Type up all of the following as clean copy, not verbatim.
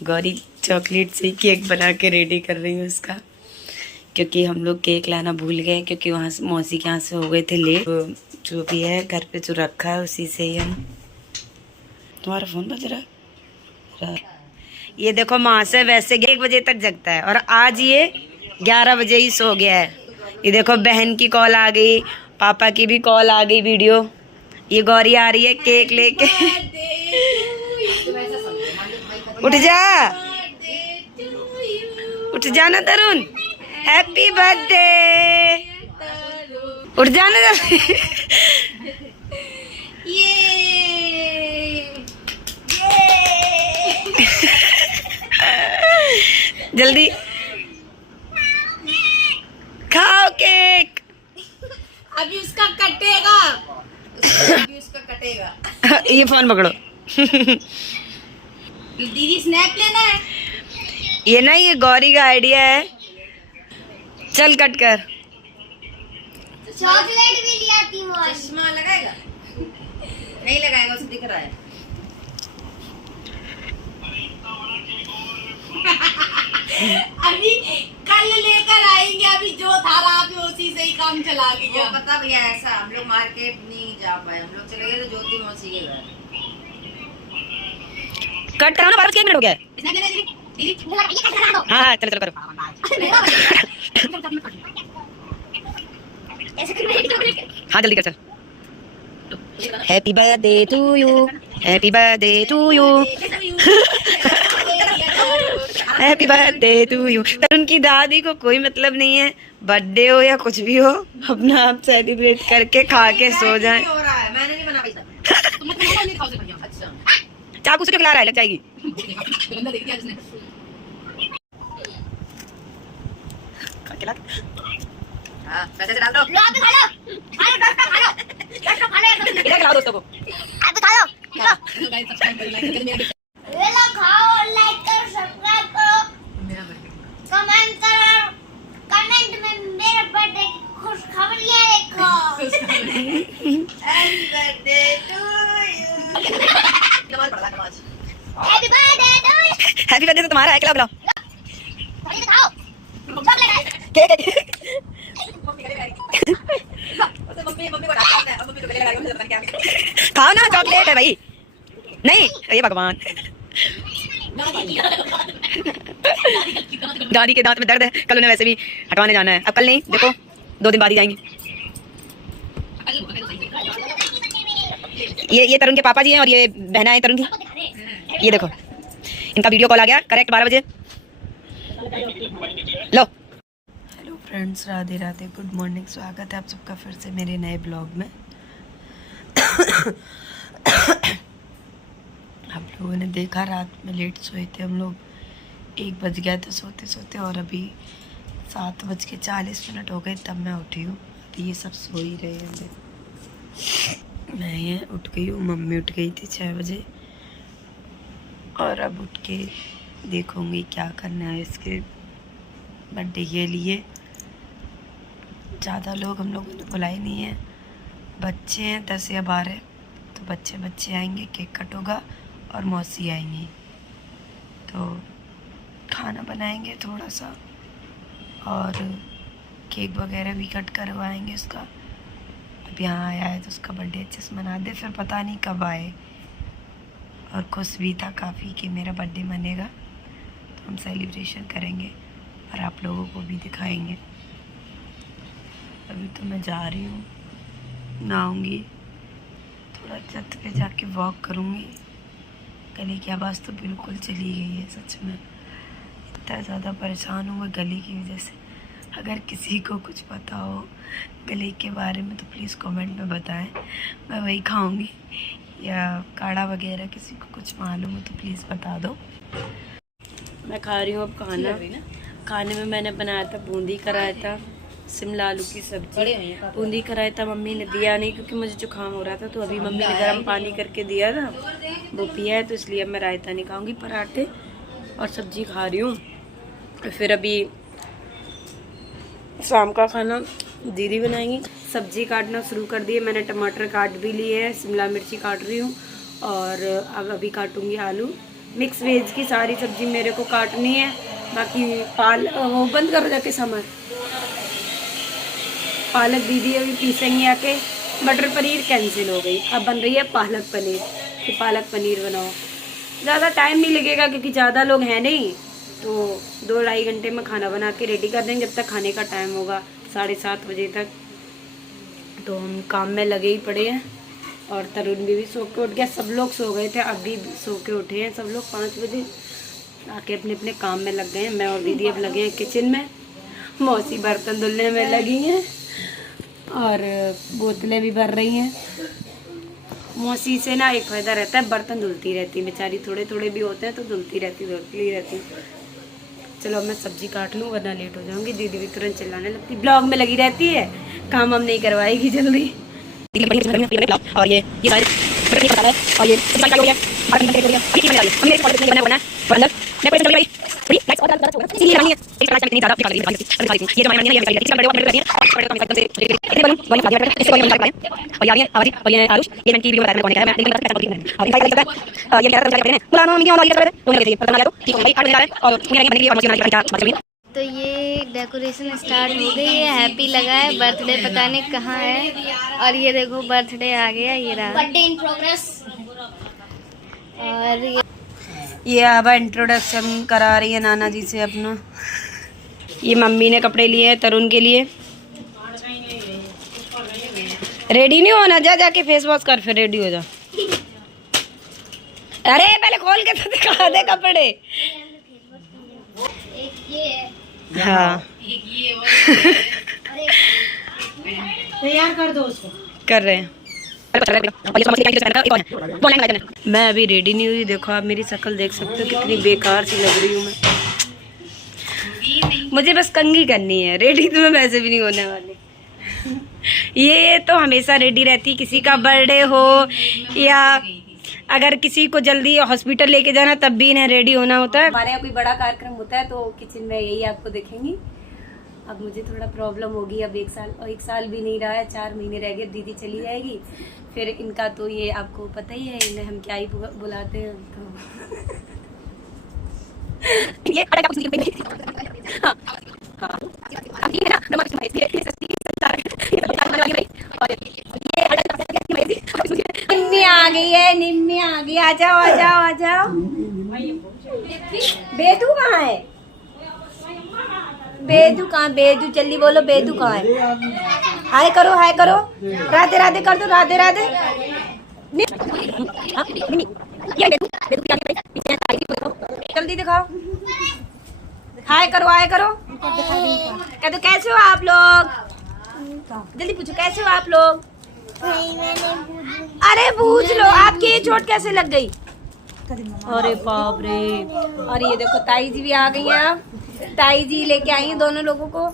Gauri chocolate से cake बना के रेडी कर रही हूँ उसका, क्योंकि हम लोग केक लाना भूल गए, क्योंकि वहाँ से मौसी के यहाँ से हो गए थे लेट। तो जो भी है घर पे जो रखा है उसी से ही हम। तुम्हारा फ़ोन बज रहा है। ये देखो माँ से वैसे 1 बजे तक जगता है और आज ये 11 बजे ही सो गया है। ये देखो बहन की कॉल आ गई, पापा की भी कॉल आ गई वीडियो। ये गौरी आ रही है केक लेके। उठ जा, उठ जाना तरुण, हैप्पी बर्थडे। उठ जाना जल्दी। जल्दी खाओ केक। अभी उसका कटेगा, अभी उसका कटेगा। ये फोन पकड़ो। दीदी स्नैप लेना है। ये ना ये गौरी का आइडिया है। चल कट कर। चॉकलेट भी लिया थी। चश्मा लगाएगा? नहीं लगाएगा, उसे दिख रहा है। अभी कल लेकर आएंगे, अभी जो था रात में उसी से ही काम चला गया। पता भैया ऐसा हम लोग मार्केट नहीं जा पाए, हम लोग चले गए तो ज्योति मौसी के घर। कट करो ना, 1 मिनट हो गया। हाँ हाँ चलो चलो करो। हाँ जल्दी कर चल। Happy birthday to you, happy birthday to you, happy birthday to you. Tarun की दादी को कोई मतलब नहीं है, बर्थडे हो या कुछ भी हो, अपना आप सेलिब्रेट करके खा के सो जाए। मैंने नहीं बना पैसा। अच्छा चाकू से खिला रहा है, लग जाएगी। हाँ, पैसे से डाल दो। लो अभी खा लो। खा लो, खा लो। खा लो। इधर खिलाओ दोस्तों को। अभी खा लो। ये लो खाओ, लाइक करो, सब्सक्राइब करो, कमेंट करो, कमेंट में मेरे बर्थडे की खुशखबरियां लिखो। Happy birthday to you. कमाल पड़ा कमाल। Happy birthday to you. Happy birthday तो तुम्हारा है, खिलाओ खिलाओ। थोड़ी तो खाओ। चॉकलेट है। केक खाओ ना, चॉकलेट है भाई। नहीं ये भगवान, दादी के दांत में दर्द है, कल उन्हें वैसे भी हटवाने जाना है। अब कल नहीं, देखो 2 दिन बाद ही जाएंगे। ये तरुण के पापा जी हैं और ये बहना है तरुण की। ये देखो इनका वीडियो कॉल आ गया करेक्ट 12 बजे। लो hello friends, Radhe Radhe, good morning. स्वागत है आप सबका फिर से मेरे नए ब्लॉग में। आप लोगों ने देखा रात में लेट सोए थे हम लोग, 1 बज गया था सोते सोते, और अभी 7:40 हो गए तब मैं उठी हूँ। अभी ये सब सो ही रहे हैं, मैं ये उठ गई हूँ। मम्मी उठ गई थी 6 बजे, और अब उठ के देखूँगी क्या करना है इसके बर्थडे के लिए। ज़्यादा लोग हम लोगों ने बुलाए नहीं है, बच्चे हैं 10 या 12, तो बच्चे आएंगे, केक कट होगा और मौसी आएंगी, तो खाना बनाएंगे थोड़ा सा और केक वगैरह भी कट करवाएंगे उसका। अब यहाँ आया है तो उसका बर्थडे अच्छे से मना दे, फिर पता नहीं कब आए। और खुश भी था काफ़ी कि मेरा बर्थडे मनेगा, तो हम सेलिब्रेशन करेंगे और आप लोगों को भी दिखाएंगे। अभी तो मैं जा रही हूँ, नहाऊंगी, थोड़ा छत पे जाके वॉक करूँगी। गले की आवाज़ तो बिल्कुल चली गई है, सच में इतना ज़्यादा परेशान हूँ मैं गले की वजह से। अगर किसी को कुछ पता हो गले के बारे में तो प्लीज़ कमेंट में बताएं, मैं वही खाऊंगी, या काढ़ा वगैरह किसी को कुछ मालूम हो तो प्लीज़ बता दो। मैं खा रही हूँ अब खाना। खाने में मैंने बनाया था बूंदी कराया था, शिमला आलू की सब्जी, बूंदी कराया था। मम्मी ने दिया नहीं क्योंकि मुझे जुकाम हो रहा था, तो अभी मम्मी ने गर्म पानी करके दिया था, वो पिया है, तो इसलिए मैं रायता नहीं खाऊंगी, पराठे और सब्जी खा रही हूँ। फिर अभी शाम का खाना दीदी बनाएंगी। सब्जी काटना शुरू कर दिए मैंने, टमाटर काट भी लिए हैं, शिमला मिर्ची काट रही हूँ, और अब अभी काटूंगी आलू। मिक्स वेज की सारी सब्जी मेरे को काटनी है। बाकी वो बंद करो जाके सामान। पालक दीदी अभी पीसेंगे आके। मटर पनीर कैंसिल हो गई, अब बन रही है पालक पनीर कि पालक पनीर बनाओ। ज़्यादा टाइम नहीं लगेगा क्योंकि ज़्यादा लोग हैं नहीं, तो 2-2.5 घंटे में खाना बना के रेडी कर देंगे। जब तक खाने का टाइम होगा 7:30 बजे तक, तो हम काम में लगे ही पड़े हैं। और तरुण भी सो के उठ गया, सब लोग सो गए थे, अभी सो के उठे हैं सब लोग 5 बजे आके अपने अपने काम में लग गए हैं। मैं और दीदी अब लगे हैं किचन में, मौसी बर्तन धुलने में लगी हैं और बोतलें भी भर रही हैं। मौसी से ना एक फ़ायदा रहता है, बर्तन धुलती रहती बेचारी, थोड़े थोड़े भी होते हैं तो धुलती रहती। चलो मैं सब्जी काट लूँ वरना लेट हो जाऊँगी। दीदी भी तुरंत चिल्लाने लगती, ब्लॉग में लगी रहती है, काम हम नहीं करवाएगी जल्दी। और ये सारे और ये तो ये डेकोरेशन स्टार्ट हो गई है, हैप्पी लगा है, बर्थडे पता नहीं कहाँ है। और ये देखो बर्थडे आ गया, ये रहा बर्थडे इन प्रोग्रेस। और ये अब इंट्रोडक्शन करा रही है नाना जी से अपना। ये मम्मी ने कपड़े लिए हैं तरुण के लिए। रेडी नहीं होना, जा जाके फेस वॉश कर फिर रेडी हो जा। अरे पहले खोल के तो दिखा दे कपड़े। एक ये है, हाँ तैयार कर दो उसको। कर रहे हैं। मैं अभी रेडी नहीं हुई, देखो आप मेरी शक्ल देख सकते हो कितनी बेकार सी लग रही हूँ मैं। मुझे बस कंघी करनी है, रेडी तो मैं वैसे भी नहीं होने वाली। ये तो हमेशा रेडी रहती, किसी का बर्थडे हो या अगर किसी को जल्दी हॉस्पिटल लेके जाना तब भी इन्हें रेडी होना होता है। हमारे यहाँ कोई बड़ा कार्यक्रम होता है तो किचन में यही आपको दिखेंगी। अब मुझे थोड़ा प्रॉब्लम होगी, अब 1 साल भी नहीं रहा है, 4 महीने रह गए, दीदी चली जाएगी। फिर इनका तो ये आपको पता ही है, इन्हें हम क्या ही बुलाते हैं तो ये निम्मी आ गई है, निम्मी आ गई, आ जाओ आ जाओ आ जाओ। बेदू कहाँ है? बेदू कहाँ? बेदू जल्दी बोलो, बेदू कहाँ है? हाय करो, हाय करो, राधे राधे कर दो, राधे राधे। जल्दी दिखाओ, हाय करो, हाय करो। कह दो कैसे हो आप लोग, जल्दी पूछो कैसे हो आप लोग। अरे पूछ लो, आपकी ये चोट कैसे लग गई? अरे बाप रे। और ये देखो ताई जी भी आ गई हैं, अब ताई जी लेके आई हैं दोनों लोगों को।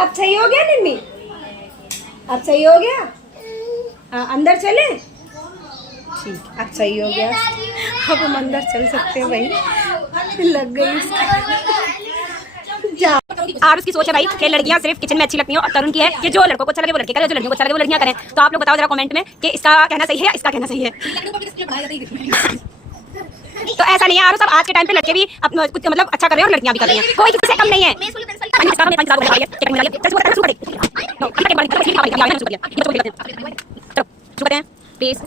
अब सही हो गया निम्मी, अब सही हो गया। अंदर चले, ठीक, अब सही हो गया, अब हम अंदर चल सकते हैं भाई। लग गई जा। और उसकी सोच है भाई कि लड़कियां सिर्फ किचन में अच्छी लगती हैं, और तरुण की है कि जो लड़कों को अच्छा लगे वो लड़के करें, जो लड़कियों को अच्छा लगे वो लड़कियां करें। तो आप लोग बताओ जरा कमेंट में कि इसका कहना सही है या इसका कहना सही है। तो ऐसा नहीं है यार, सब आज के टाइम पे लड़के भी कुछ मतलब अच्छा कर रहे हैं और लड़कियां भी कर रही हैं, कोई किसी से कम नहीं है। प्लीज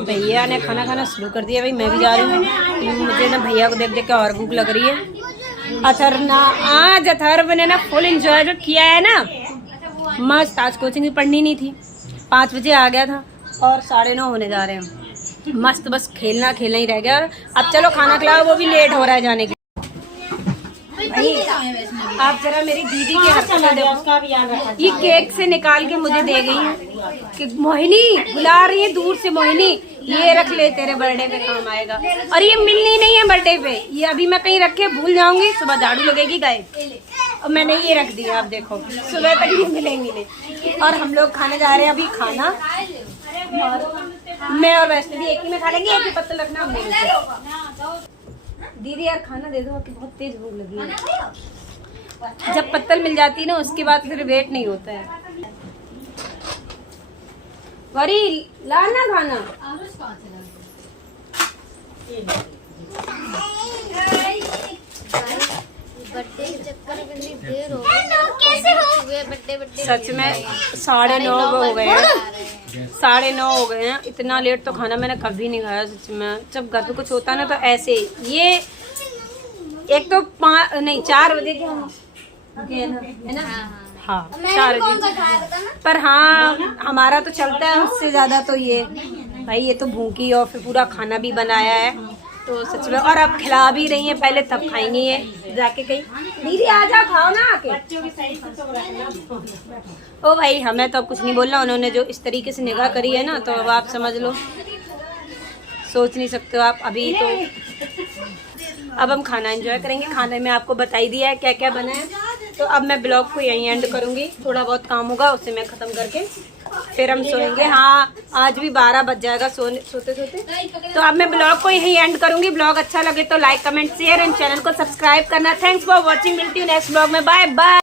भैया ने खाना खाना शुरू कर दिया। भाई मैं भी जा रही हूँ, मुझे ना भैया को देख देख के और भूख लग रही है। आज अथर्व ने ना फुल एंजॉय जो किया है ना, मस्त। आज कोचिंग भी पढ़नी नहीं थी, 5 बजे आ गया था और 9:30 होने जा रहे हैं। मस्त, बस खेलना खेलना ही रह गया। और अब चलो खाना खिलाओ, वो भी लेट हो रहा है जाने की। भाई आप जरा मेरी दीदी के हाथ में देखो, ये केक से निकाल के मुझे दे गई है कि मोहिनी बुला रही है दूर से, मोहिनी ये रख ले, तेरे बर्थडे पे काम आएगा। और ये मिलनी नहीं है बर्थडे पे, ये अभी मैं कहीं रख के भूल जाऊंगी, सुबह झाड़ू लगेगी गाय। और मैंने ये रख दिया, आप देखो सुबह तक ये मिलेंगी नहीं। और हम लोग खाने जा रहे हैं अभी खाना, मैं और वैष्णवी एक ही में खा लेंगे, एक ही पत्तल रखना हमने। दीदी यार खाना दे दो, आपकी बहुत तेज भूख लगी है। जब पत्तल मिल जाती है ना उसके बाद फिर वेट नहीं होता है। वरी ला ना खाना। बर्थडे के चक्कर में इतनी देर हो गई। सच में 9:30 हो गए हैं, 9:30 हो गए हैं। इतना लेट तो खाना मैंने कभी नहीं खाया सच में। जब घर पे कुछ होता है ना तो ऐसे ये एक तो 4 बजे के हम है ना, हाँ 4 बजे। पर हाँ हमारा तो चलता है, उससे ज्यादा तो ये भाई ये तो भूखी और फिर पूरा खाना भी बनाया है तो सच में। और अब खिला भी रही है, पहले तब खाएंगे ये जाके कहीं। दीदी आ जाओ खाओ ना आके। ओ भाई हमें तो अब कुछ नहीं बोलना, उन्होंने जो इस तरीके से निगाह करी है ना तो अब आप समझ लो, सोच नहीं सकते हो आप। अभी तो अब हम खाना एंजॉय करेंगे। खाने में आपको बताई दिया है क्या क्या बना है, तो अब मैं ब्लॉग को यहीं एंड करूंगी। थोड़ा बहुत काम होगा उसे मैं खत्म करके फिर हम सोएंगे। हाँ आज भी 12 बज जाएगा सोते सोते। तो अब मैं ब्लॉग को यहीं एंड करूंगी। ब्लॉग अच्छा लगे तो like comment share and channel को सब्सक्राइब करना। Thanks for watching. मिलती हूँ नेक्स्ट ब्लॉग में। Bye bye.